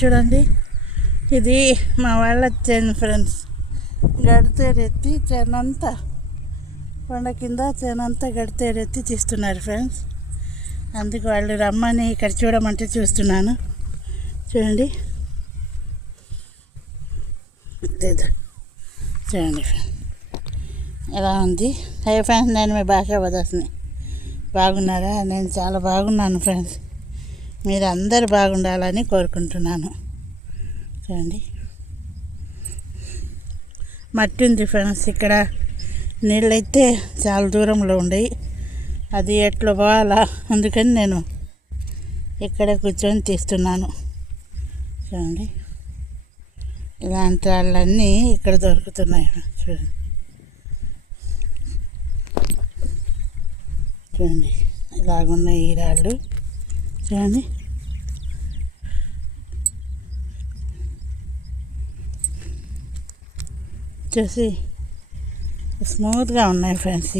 చూడండి, ఇది మా వాళ్ళ చేను ఫ్రెండ్స్. గడితేరెత్తి చేనంతా కొండ కింద చేనంతా గడితేరెత్తి తీస్తున్నారు ఫ్రెండ్స్. అందుకు వాళ్ళు రమ్మని ఇక్కడ చూడమంటే చూస్తున్నాను. చూడండి చూడండి ఫ్రెండ్స్ ఎలా ఉంది. హే ఫ్రెండ్స్, నేను మీ భాష వదస్ని. బాగున్నారా? నేను చాలా బాగున్నాను ఫ్రెండ్స్. మీరు అందరు బాగుండాలని కోరుకుంటున్నాను. చూడండి, మట్టి ఉంది ఫ్రెండ్స్. ఇక్కడ నీళ్ళైతే చాలా దూరంలో ఉండేవి. అది ఎట్లా పోవాలా, అందుకని నేను ఇక్కడ కూర్చొని తీస్తున్నాను. చూడండి, ఇలాంటి వాళ్ళన్నీ ఇక్కడ దొరుకుతున్నాయి. చూడండి చూడండి ఇలాగున్నాయి ఈ రాళ్ళు. చూడండి, చూసి స్మూత్గా ఉన్నాయి ఫ్రెండ్స్.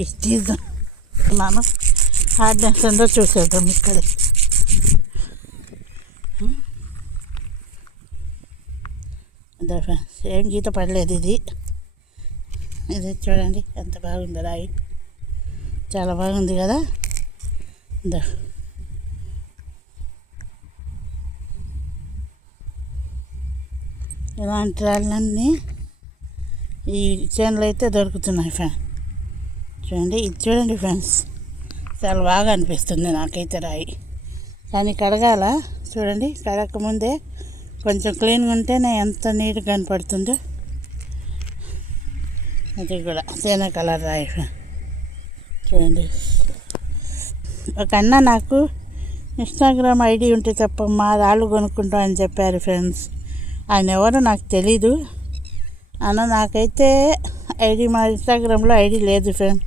ఈ స్టీజ్ మనం హార్డ్నెస్ ఉందో చూసేద్దాం. ఇక్కడ అదే ఫ్రెండ్స్, ఏం గీత పడలేదు. ఇది చూడండి ఎంత బాగుంది రాయి. చాలా బాగుంది కదా. ఇలాంటి రాళ్ళన్నీ ఈ చేనులో అయితే దొరుకుతున్నాయి ఫ్రెండ్స్. చూడండి, ఇది చూడండి ఫ్రెండ్స్, చాలా బాగా అనిపిస్తుంది నాకైతే రాయి. కానీ కడగాల. చూడండి, కడగకముందే కొంచెం క్లీన్గా ఉంటేనే ఎంత నీట్గా కనపడుతుందో. అది కూడా చేన కలర్ రాయి. చూడండి, ఒక అన్న నాకు ఇన్స్టాగ్రామ్ ఐడి ఉంటే చెప్పమ్మా, రాళ్ళు కొనుక్కుంటాం అని చెప్పారు ఫ్రెండ్స్. ఆయన ఎవరో నాకు తెలీదు. అన్న నాకైతే ఐడి, మా ఇన్స్టాగ్రామ్లో ఐడి లేదు ఫ్రెండ్స్,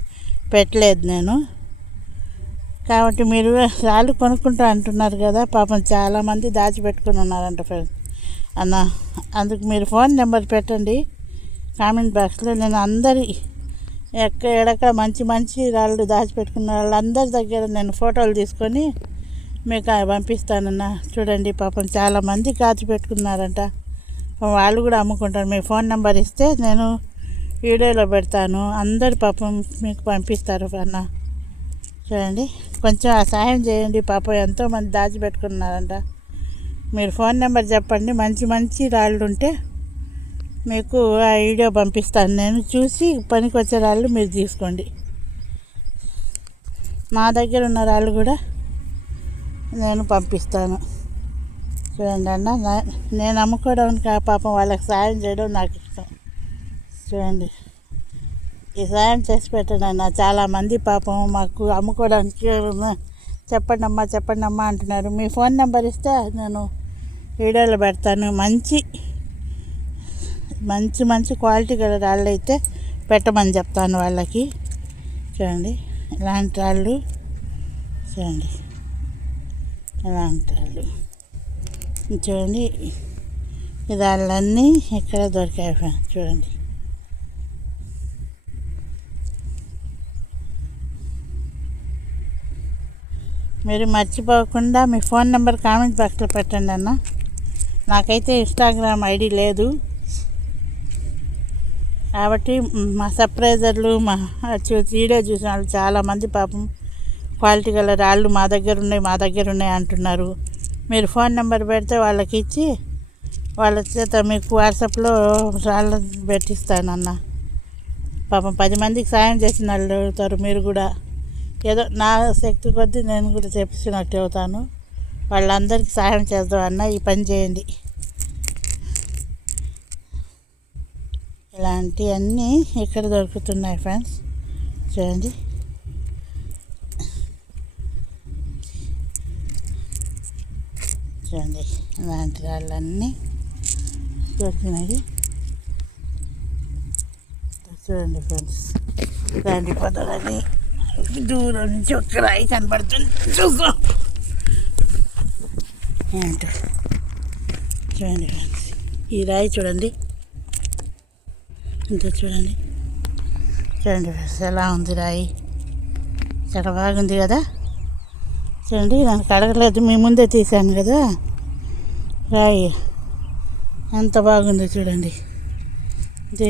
పెట్టలేదు నేను. కాబట్టి మీరు రాళ్ళు కొనుక్కుంటా అంటున్నారు కదా, పాపం చాలామంది దాచిపెట్టుకుని ఉన్నారంట ఫ్రెండ్స్. అన్న, అందుకు మీరు ఫోన్ నెంబర్ పెట్టండి కామెంట్ బాక్స్లో. నేను అందరి ఎక్కడ మంచి మంచి రాళ్ళు దాచిపెట్టుకున్న వాళ్ళందరి దగ్గర నేను ఫోటోలు తీసుకొని మీకు పంపిస్తానన్న. చూడండి, పాపం చాలామంది దాచిపెట్టుకున్నారంట. వాళ్ళు కూడా అమ్ముకుంటారు. మీ ఫోన్ నెంబర్ ఇస్తే నేను వీడియోలో పెడతాను. అందరు పాపం మీకు పంపిస్తారు అన్న. చూడండి, కొంచెం ఆ సాయం చేయండి. పాపం ఎంతోమంది దాచిపెట్టుకున్నారంట. మీరు ఫోన్ నెంబర్ చెప్పండి. మంచి మంచి రాళ్ళు ఉంటే మీకు ఆ వీడియో పంపిస్తాను. నేను చూసి పనికి వచ్చే రాళ్ళు మీరు తీసుకోండి. మా దగ్గర ఉన్న రాళ్ళు కూడా నేను పంపిస్తాను. చూడండి అన్న, నేను అమ్ముకోవడానికి పాపం వాళ్ళకి సాయం చేయడం నాకు ఇష్టం. చూడండి, ఈ సాయం చేసి పెట్టండి అన్న. చాలామంది పాపం మాకు అమ్ముకోవడానికి చెప్పండి అమ్మా అంటున్నారు. మీ ఫోన్ నెంబర్ ఇస్తే నేను వీడియోలో పెడతాను. మంచి క్వాలిటీ గల రాళ్ళు అయితే పెట్టమని చెప్తాను వాళ్ళకి. చూడండి, ఇలాంటి రాళ్ళు. చూడండి, ఇలాంటి రాళ్ళు. చూడండి, ఈ రాళ్ళన్నీ ఇక్కడ దొరికాయి ఫ్రెండ్స్. చూడండి, మీరు మర్చిపోకుండా మీ ఫోన్ నెంబర్ కామెంట్ బాక్స్లో పెట్టండి అన్న. నాకైతే ఇన్స్టాగ్రామ్ ఐడి లేదు కాబట్టి మా సబ్స్క్రైబర్లు వీడియో చూసిన వాళ్ళు చాలామంది పాపం క్వాలిటీ గల రాళ్ళు మా దగ్గర ఉన్నాయి అంటున్నారు. మీరు ఫోన్ నెంబర్ పెడితే వాళ్ళకి ఇచ్చి వాళ్ళ చేత మీకు వాట్సాప్లో రాళ్ళు పెట్టిస్తానన్న. పాపం 10 మందికి సాయం చేసిన వాళ్ళు అవుతారు. మీరు కూడా ఏదో నా శక్తి కొద్దీ నేను కూడా చెప్పినట్టు అవుతాను. వాళ్ళందరికీ సాయం చేద్దాం అన్న. ఈ పని చేయండి. ఇలాంటివన్నీ ఇక్కడ దొరుకుతున్నాయి ఫ్రెండ్స్. చూడండి, ఇలాంటి రాళ్ళన్నీ దొరికినాయి. చూడండి ఫ్రెండ్స్, ఇలాంటి పదాలని దూరం నుంచి ఒక రాయి కనబడుతుంది. చూసుకో ఏంటో. చూడండి ఫ్రెండ్స్, ఈ రాయి చూడండి. ఇంకా చూడండి ఫ్రెండ్స్, ఎలా ఉంది రాయి. చాలా బాగుంది కదా. చూడండి, దానికి అడగలేదు, మీ ముందే తీశాను కదా. రాయి ఎంత బాగుందో చూడండి.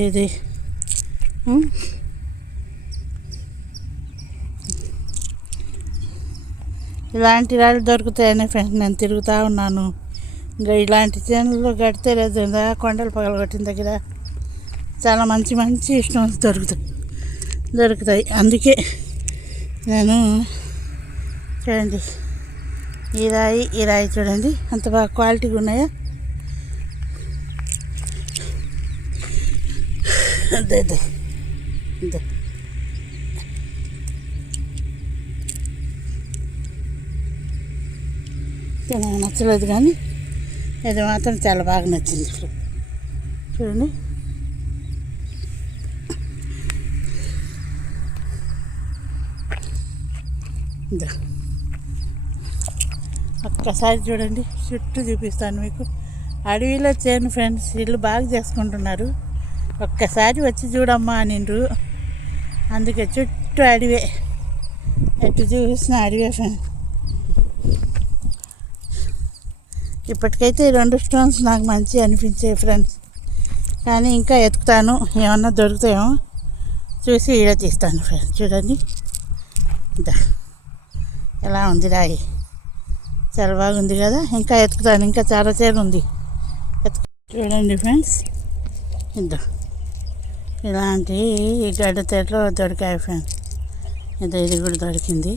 ఇది ఇలాంటి రాళ్ళు దొరుకుతాయని ఫ్రెండ్స్ నేను తిరుగుతూ ఉన్నాను. ఇంకా ఇలాంటి చేనుల్లో గడితే లేదు, కొండలు పగలగొట్టిన దగ్గర చాలా మంచి మంచి స్టోన్స్ దొరుకుతాయి. అందుకే నేను చూడండి ఈ రాయి చూడండి అంత బాగా క్వాలిటీగా ఉన్నాయా. అదే నాకు నచ్చలేదు, కానీ ఇది మాత్రం చాలా బాగా నచ్చింది. చూడండి ఒక్కసారి చూడండి, చుట్టూ చూపిస్తాను మీకు. అడవిలో చేను ఫ్రెండ్స్, ఇల్లు బాగా చేసుకుంటున్నారు. ఒక్కసారి వచ్చి చూడమ్మా నిండ్రు. అందుకే చుట్టూ అడవే, ఎటు చూసిన అడవే ఫ్రెండ్స్. ఇప్పటికైతే 2 స్టోన్స్ నాకు మంచి అనిపించాయి ఫ్రెండ్స్, కానీ ఇంకా ఎతుకుతాను, ఏమన్నా దొరుకుతాయేమో చూసి ఈడ తీస్తాను ఫ్రెండ్స్. చూడండి ఎలా ఉంది రాయి, చాలా బాగుంది కదా. ఇంకా ఎతుకుతాను, ఇంకా చాలా చేరు ఉంది. చూడండి ఫ్రెండ్స్, ఇలాంటి ఈ గడ్డ తెరలో దొరికాయి ఫ్రెండ్స్. ఇది కూడా దొరికింది.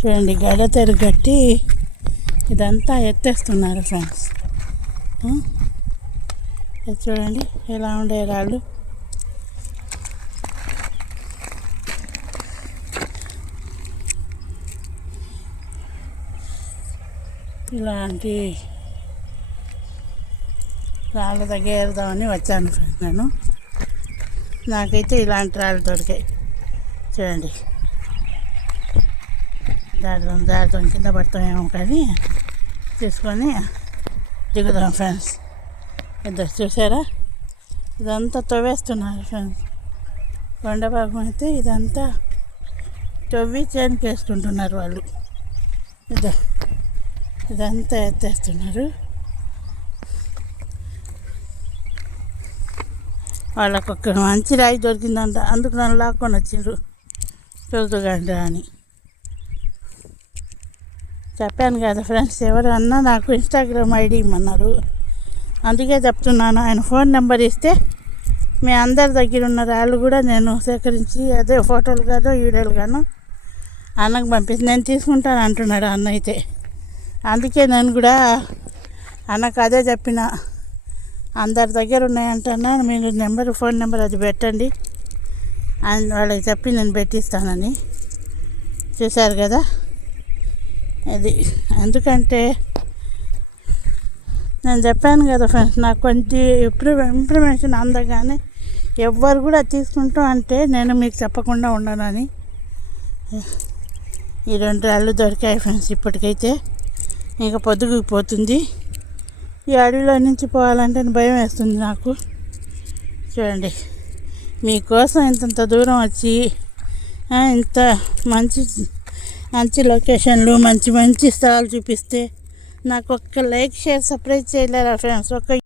చూడండి గడ్డ తెర కట్టి ఇదంతా ఎత్తేస్తున్నారు ఫ్రెండ్స్. చూడండి ఎలా ఉండే రాళ్ళు. ఇలాంటి రాళ్ళ దగ్గర వెళ్దామని వచ్చాను ఫ్రెండ్స్ నేను. నాకైతే ఇలాంటి రాళ్ళు దొరికాయి. చూడండి దారితో కింద పడతామేమో కానీ తీసుకొని దిగుదాం ఫ్రెండ్స్. ఇద్దరు చూసారా, ఇదంతా తవ్వేస్తున్నారు ఫ్రెండ్స్. కొండ భాగం అయితే ఇదంతా తవ్వి చేనుకి వేసుకుంటున్నారు వాళ్ళు. ఇదంతా ఎత్తేస్తున్నారు. వాళ్ళకు ఒక మంచి రాయి దొరికిందంట, అందుకు నన్ను లాక్కొని వచ్చిండ్రు చూద్దుగాండి అని చెప్పాను కదా ఫ్రెండ్స్. ఎవరు అన్నా నాకు ఇన్స్టాగ్రామ్ ఐడి ఇమ్మన్నారు, అందుకే చెప్తున్నాను. ఆయన ఫోన్ నెంబర్ ఇస్తే మీ అందరి దగ్గర ఉన్న రాళ్ళు కూడా నేను సేకరించి అదే ఫోటోలు గాను వీడియోలు గాను అన్నకు పంపిస్తే నేను తీసుకుంటాను అంటున్నాడు అన్న అయితే. అందుకే నేను కూడా అన్నకు అదే చెప్పిన, అందరి దగ్గర ఉన్నాయంటున్నా, మీరు ఫోన్ నెంబర్ అది పెట్టండి అని వాళ్ళకి చెప్పి నేను పెట్టిస్తానని. చూశారు కదా అది. ఎందుకంటే నేను చెప్పాను కదా ఫ్రెండ్స్, నాకు కొంచెం ఇంప్రూవ్మెంట్ అందగానే ఎవ్వరు కూడా తీసుకుంటాం అంటే నేను మీకు చెప్పకుండా ఉండనని. ఈ 2 రాళ్ళు దొరికాయి ఫ్రెండ్స్. ఇప్పటికైతే ఇంకా పొద్దుగుపోతుంది. ఈ అడవిలో నుంచి పోవాలంటే భయం వేస్తుంది నాకు. చూడండి మీకోసం ఇంత దూరం వచ్చి ఇంత మంచి మంచి లొకేషన్లు మంచి స్థలాలు చూపిస్తే నాకు ఒక్క లైక్ షేర్ సబ్స్క్రైబ్ చేయలేరా ఫ్రెండ్స్.